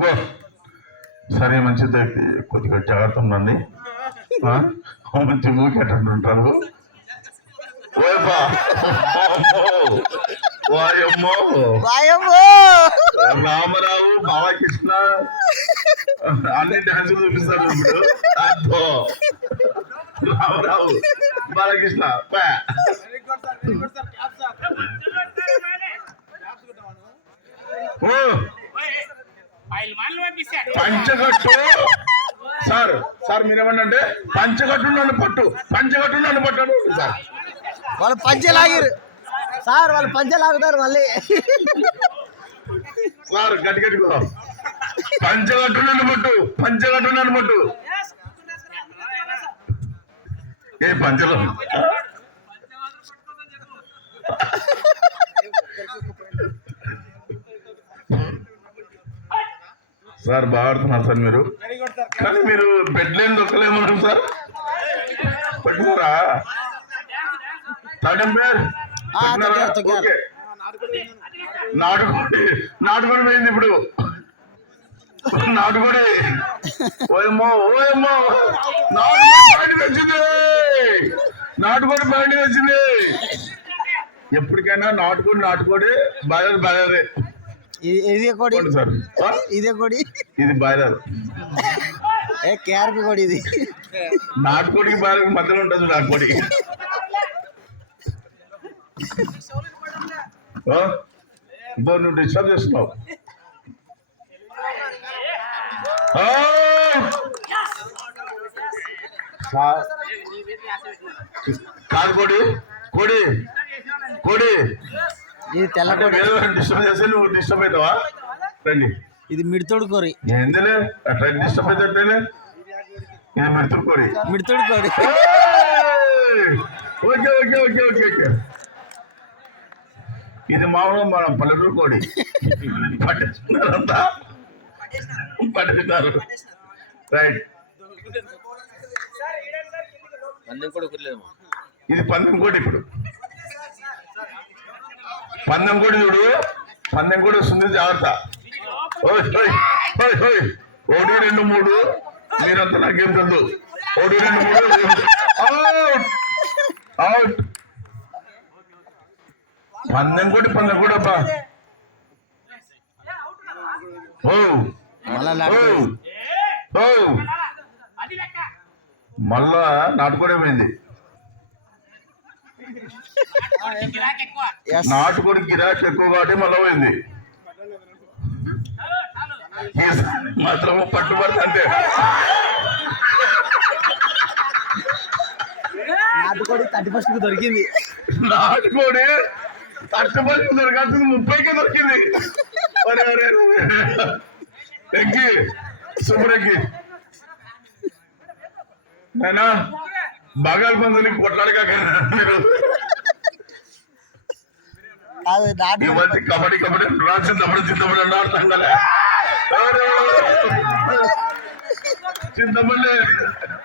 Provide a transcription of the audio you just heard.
Go సరే మంచిది, కొద్దిగా జాగ్రత్త ఉండండి. మంచి ఊకెట్టుంటారు. రామరావు బాలకృష్ణ అన్ని డాన్సులు చూపిస్తారు ఇప్పుడు. అబ్బో రామరావు బాలకృష్ణ పంచగట్టు సార్. సార్ మీరేమన్నంటే పంచగట్టు నన్ను పట్టు, పంచగట్టు నన్ను పట్టాడు సార్. వాళ్ళు పంచె లాగారు సార్, వాళ్ళు పంచె లాగుతారు మళ్ళీ సార్. గట్టి గట్టి పంచగట్టు నన్ను పట్టు, పంచగట్టు నన్ను పట్టు. ఏ పంచలు సార్ బాగా ఆడుతున్నారు సార్ మీరు. కానీ మీరు బెడ్ లేని దొక్కలేమన్నారు సార్. పెట్టుకోరా థర్డ్ ఎంపైర్. ఓకే నాటుకోడి, నాటుకోడి పోయింది ఇప్పుడు. నాటుకోడి ఓయమ్మో ఓయమ్మో నాటుకోడి బయటకు వచ్చింది, నాటుకోడి బయటకు వచ్చింది. ఎప్పటికైనా నాటుకోడి నాటుకోడి బాయిలర్ బాయిలరే. ఇదే కోడి సార్, ఇదే కోడి, ఇది బాయిలర్. కేఆర్పి కోడి ఇది. నాటుకోడికి బాయిలర్ మధ్యలో ఉంటుంది నాటుకోడి. నువ్వు డిస్టర్బ్ చేస్తున్నావు. కాదు కోడి, కోడి కోడి ఇది తెల్ల కోడి. డిస్టర్బ్ చేస్తే నువ్వు డిస్టర్బ్ అవుతావా? రండి. ఇది మిడతోడు కోరి. ఏందిలే అట్లా డిస్టర్బ్ అవుతుంటేనే. ఇది మిడతడు కోడి, మిడతోడు కోడి. Okay okay okay okay okay. ఇది మామూలుగా మనం పల్లెటూరు కోడి. పట్టించుకున్నారంతా పట్టిస్తారు. రైట్. ఇది పందెం కోడి. ఇప్పుడు పందెం కోడి చూడు, పందెం కోడి వస్తుంది, జాగ్రత్త. 1 2 3 మీరంతా నాకేం తెలుసు. 1 2 3 అవుట్. పందెం కోడి అబ్బా. మళ్ళా నాటుకోడే పోయింది. నాటుకోడి గిరాకీ ఎక్కువ కాబట్టి మళ్ళా పోయింది. మాత్రం పట్టుబడి అంటే నాటుకోడి 31st దొరికింది. నాటుకోడి 31st దొరకాల్సింది 30కే దొరికింది. ఎక్కి సూపరెక్కి నేనా బాగాలి పందులు కొట్లాడగా మీరు కబడ్డీ కబడ్డీ చింతపడి చింతపడి ఆడుతాం కదా. చింతపడి